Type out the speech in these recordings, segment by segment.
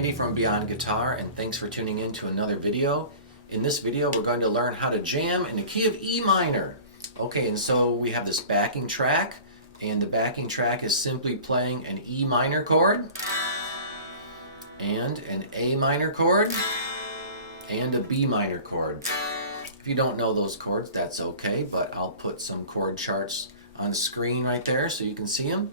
Andy from BeyondGuitar, and thanks for tuning in to another video. In this video we're going to learn how to jam in the key of E minor. Okay, and so we have this backing track, and the backing track is simply playing an E minor chord and an A minor chord and a B minor chord. If you don't know those chords, that's okay, but I'll put some chord charts on the screen right there so you can see them.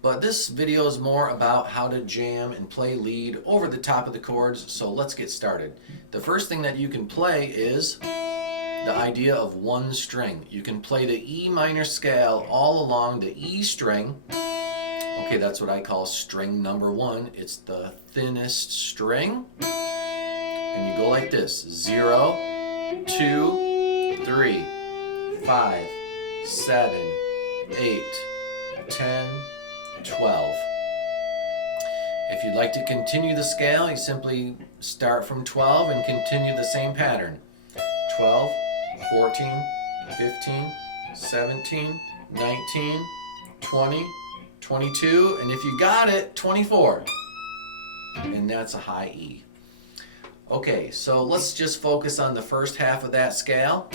But this video is more about how to jam and play lead over the top of the chords, so let's get started. The first thing that you can play is the idea of one string. You can play the E minor scale all along the E string. Okay, that's what I call string number one. It's the thinnest string. And you go like this: 0, 2, 3, 5, 7, 8, 10, 12. If you'd like to continue the scale, you simply start from 12 and continue the same pattern. 12, 14, 15, 17, 19, 20, 22, and if you got it, 24. And that's a high E. Okay, so let's just focus on the first half of that scale.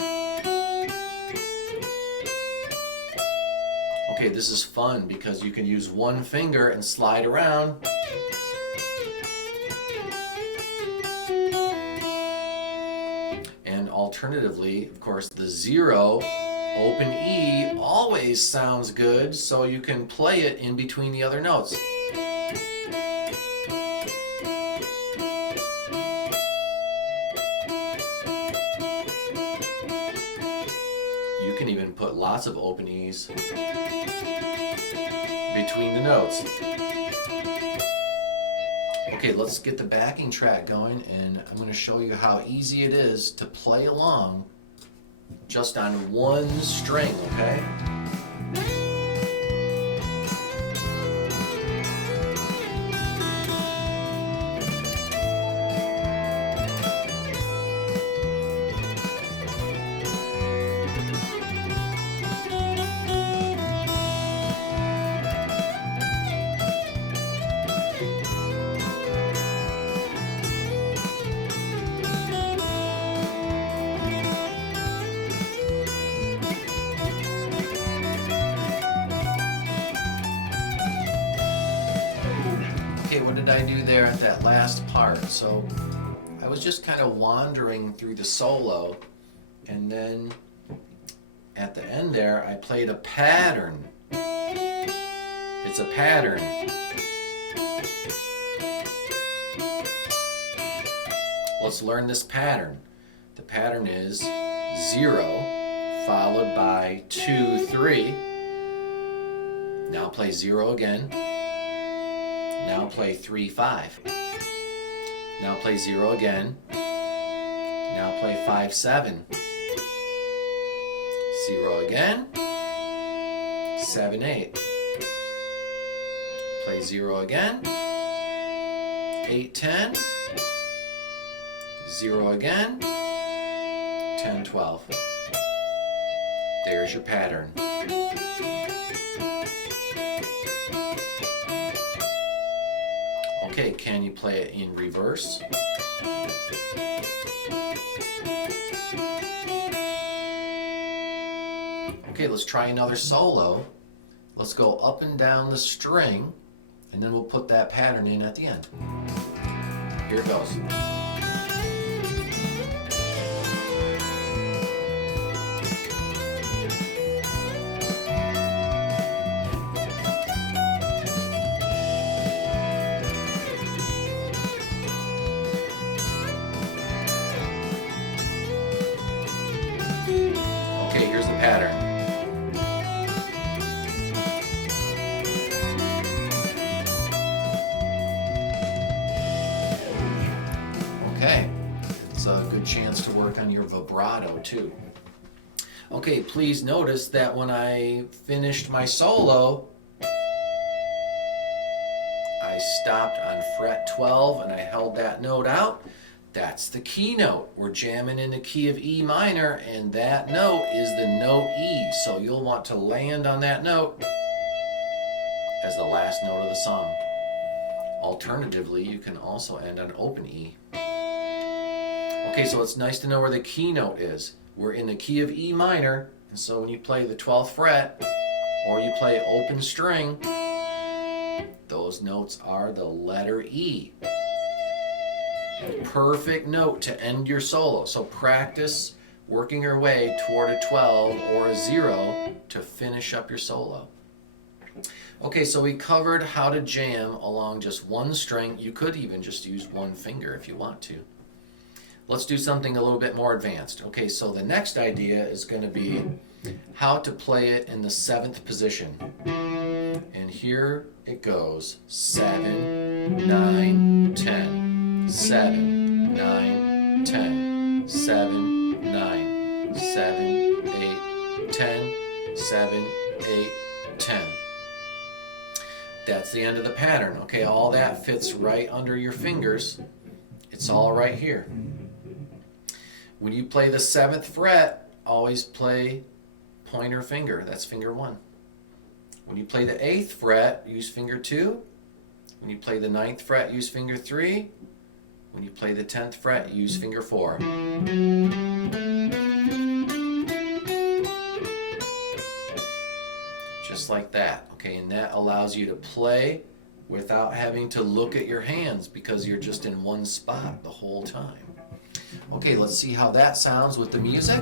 Okay, this is fun because you can use one finger and slide around. And alternatively, of course, the 0, open E, always sounds good, so you can play it in between the other notes. You can even put lots of open E's between the notes. Okay, let's get the backing track going, and I'm going to show you how easy it is to play along just on one string, okay? Okay, what did I do there at that last part? So I was just kind of wandering through the solo, and then at the end there I played a pattern. It's a pattern. Let's learn this pattern. The pattern is 0 followed by 2, 3. Now play 0 again. Now play 3, 5. Now play 0 again. Now play 5, 7. 0 again. 7, 8. Play 0 again. 8, 10. 0 again. 10, 12. There's your pattern. Okay, can you play it in reverse? Okay, let's try another solo. Let's go up and down the string, and then we'll put that pattern in at the end. Here it goes. Okay, here's the pattern. Okay, it's a good chance to work on your vibrato too. Okay, please notice that when I finished my solo, I stopped on fret 12 and I held that note out. That's the key note. We're jamming in the key of E minor, and that note is the note E. So you'll want to land on that note as the last note of the song. Alternatively, you can also end on open E. Okay, so it's nice to know where the key note is. We're in the key of E minor, and so when you play the 12th fret or you play open string, those notes are the letter E. Perfect note to end your solo. So practice working your way toward a 12 or a 0 to finish up your solo. Okay, so we covered how to jam along just one string. You could even just use one finger if you want to. Let's do something a little bit more advanced. Okay, so the next idea is going to be how to play it in the 7th position. And here it goes. 7, 9, 10. 7, 9, 10. 7, 9, 7, 8, 10. 7, 8, 10. That's the end of the pattern. Okay, all that fits right under your fingers. It's all right here. When you play the 7th fret, always play pointer finger. That's finger 1. When you play the 8th fret, use finger 2. When you play the 9th fret, use finger 3. When you play the 10th fret, use finger 4. Just like that. Okay, and that allows you to play without having to look at your hands because you're just in one spot the whole time. Okay, let's see how that sounds with the music.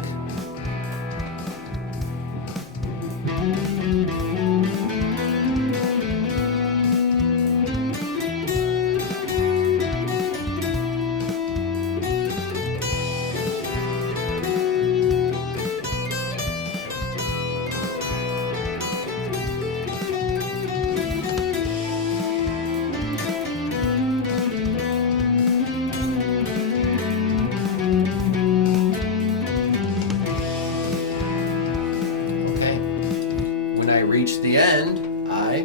Reach the end, I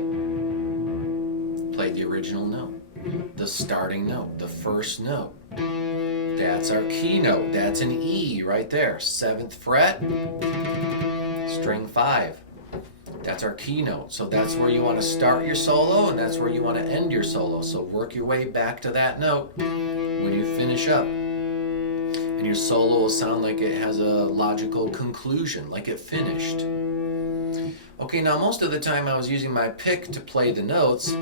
play the original note, the starting note, the first note. That's our key note. That's an E right there. 7th fret, string 5. That's our key note. So that's where you want to start your solo and that's where you want to end your solo. So work your way back to that note when you finish up. And your solo will sound like it has a logical conclusion, like it finished. Okay, now most of the time I was using my pick to play the notes,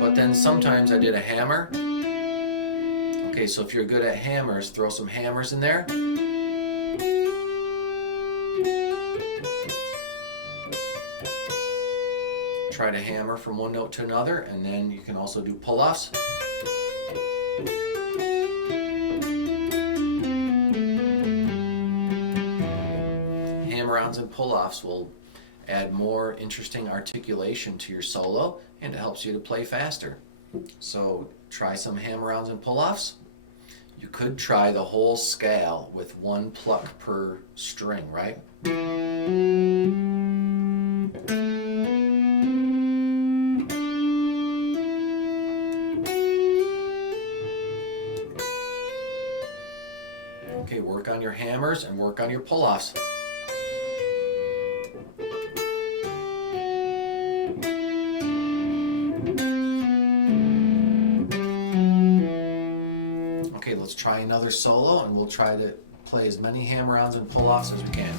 but then sometimes I did a hammer. Okay, so if you're good at hammers, throw some hammers in there. Try to hammer from one note to another, and then you can also do pull-offs. Hammer-ons and pull-offs will add more interesting articulation to your solo, and it helps you to play faster. So try some hammer-ons and pull-offs. You could try the whole scale with one pluck per string, right? Okay, work on your hammers and work on your pull-offs. Okay, let's try another solo and we'll try to play as many hammer-ons and pull-offs as we can.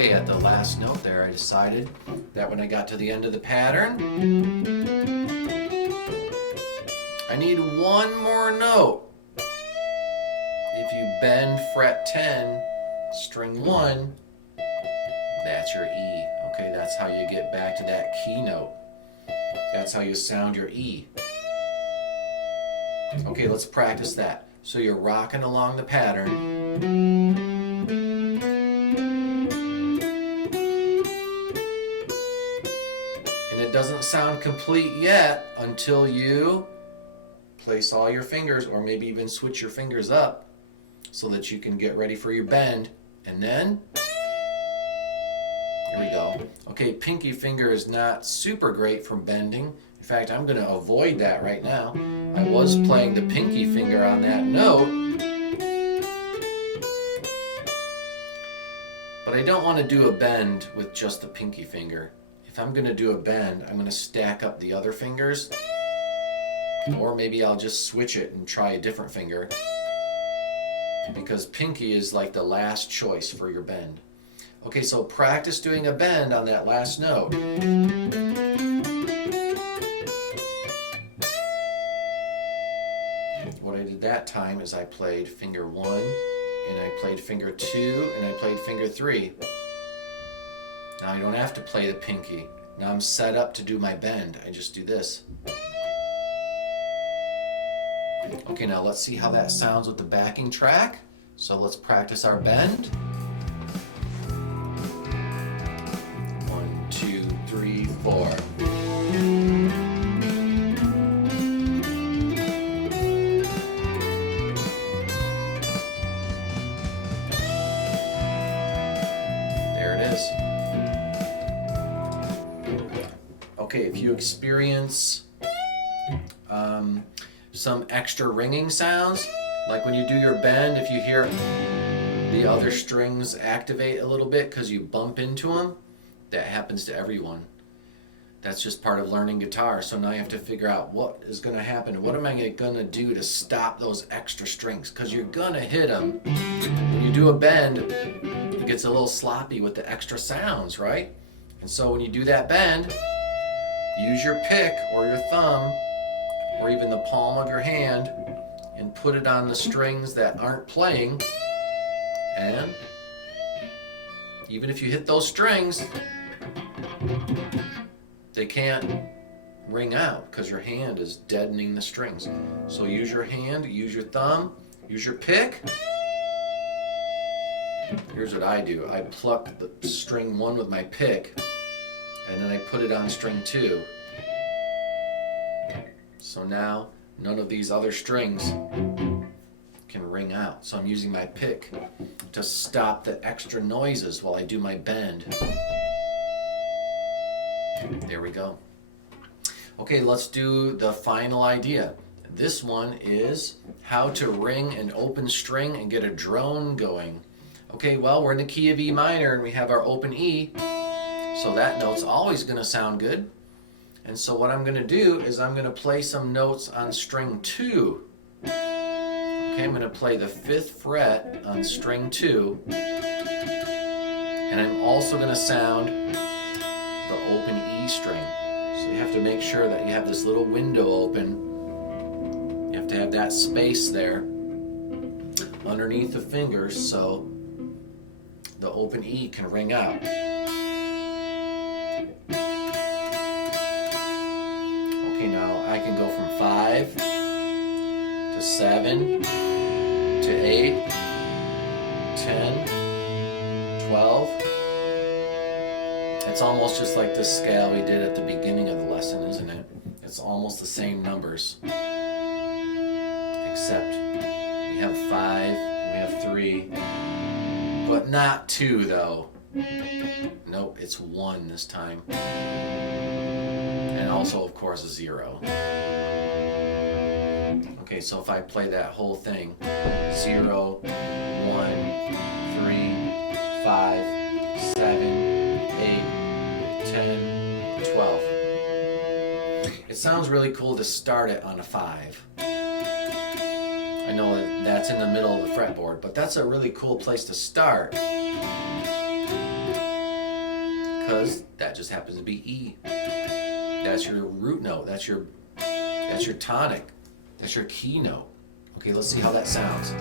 Okay, at the last note there, I decided that when I got to the end of the pattern, I need one more note. If you bend fret 10, string 1, that's your E. Okay, that's how you get back to that key note. That's how you sound your E. Okay, let's practice that. So you're rocking along the pattern. it doesn't sound complete yet until you place all your fingers, or maybe even switch your fingers up so that you can get ready for your bend. And then, here we go. Okay, pinky finger is not super great for bending. In fact, I'm going to avoid that right now. I was playing the pinky finger on that note, but I don't want to do a bend with just the pinky finger. If I'm going to do a bend, I'm going to stack up the other fingers, or maybe I'll just switch it and try a different finger, because pinky is like the last choice for your bend. Okay, so practice doing a bend on that last note. What I did that time is I played finger 1, and I played finger 2, and I played finger 3. Now I don't have to play the pinky. Now I'm set up to do my bend. I just do this. Okay, now let's see how that sounds with the backing track. So let's practice our bend. 1, 2, 3, 4. There it is. Okay, if you experience some extra ringing sounds, like when you do your bend, if you hear the other strings activate a little bit because you bump into them, that happens to everyone. That's just part of learning guitar. So now you have to figure out what is going to happen. What am I going to do to stop those extra strings? Because you're going to hit them. When you do a bend, it gets a little sloppy with the extra sounds, right? And so when you do that bend, use your pick or your thumb or even the palm of your hand and put it on the strings that aren't playing. And even if you hit those strings, they can't ring out because your hand is deadening the strings. So use your hand, use your thumb, use your pick. Here's what I do. I pluck the string 1 with my pick, and then I put it on string 2. So now none of these other strings can ring out. So I'm using my pick to stop the extra noises while I do my bend. There we go. Okay, let's do the final idea. This one is how to ring an open string and get a drone going. Okay, well, we're in the key of E minor and we have our open E, so that note's always going to sound good. And so what I'm going to do is I'm going to play some notes on string 2. Okay, I'm going to play the 5th fret on string 2. And I'm also going to sound the open E string. So you have to make sure that you have this little window open. You have to have that space there underneath the fingers so the open E can ring out. Okay, now I can go from 5 to 7 to 8, 10, 12. It's almost just like this scale we did at the beginning of the lesson, isn't it? It's almost the same numbers, except we have 5 and we have 3, but not 2 though. Nope, it's 1 this time. And also, of course, a 0. Okay, so if I play that whole thing, 0, 1, 3, 5, 7, 8, 10, 12. It sounds really cool to start it on a 5. I know that's in the middle of the fretboard, but that's a really cool place to start because that just happens to be E. That's your root note, that's your tonic, that's your key note. Okay, let's see how that sounds.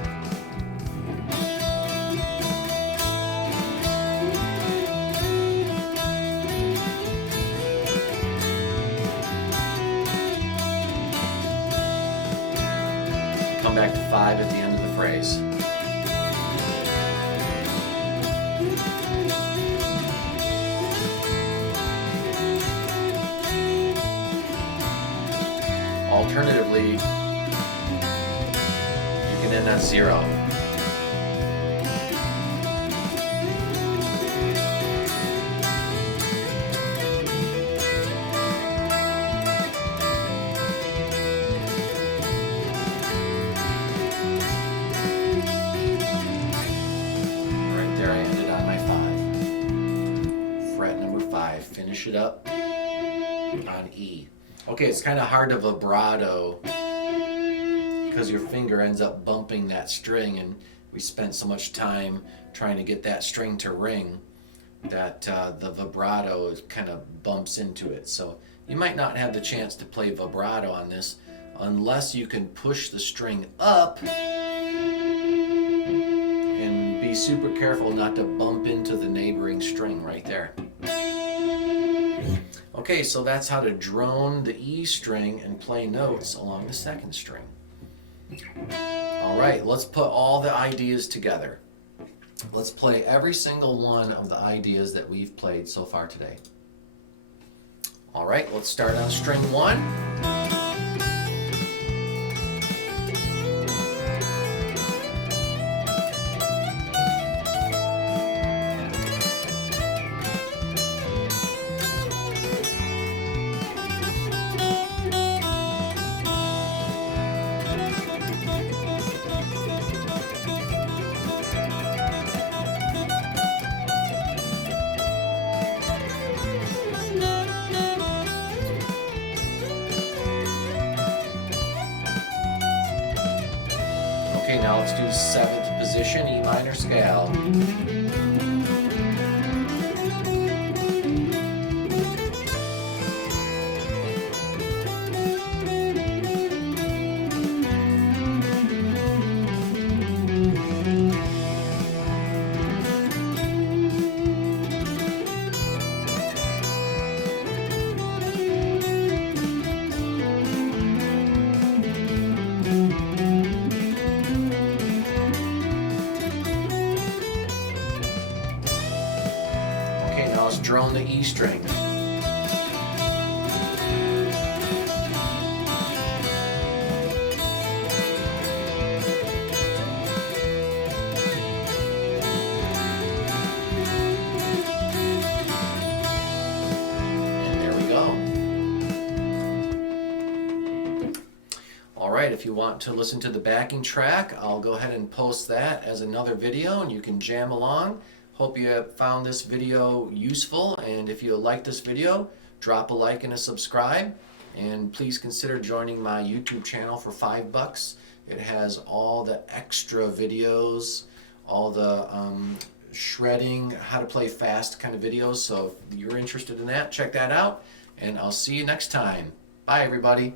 Come back to 5 at the end of the phrase. alternatively, you can end on 0. Finish it up on E. Okay, it's kind of hard to vibrato because your finger ends up bumping that string, and we spent so much time trying to get that string to ring that the vibrato kind of bumps into it. So you might not have the chance to play vibrato on this unless you can push the string up and be super careful not to bump into the neighboring string right there. Okay, so that's how to drone the E string and play notes along the second string. All right, let's put all the ideas together. Let's play every single one of the ideas that we've played so far today. All right, let's start on string 1. Okay, now let's do 7th position, E minor scale. Let's drone the E string. And there we go. All right, if you want to listen to the backing track, I'll go ahead and post that as another video and you can jam along. Hope you found this video useful, and if you like this video, drop a like and a subscribe, and please consider joining my YouTube channel for $5. It has all the extra videos, all the shredding, how to play fast kind of videos, so if you're interested in that, check that out, and I'll see you next time. Bye everybody.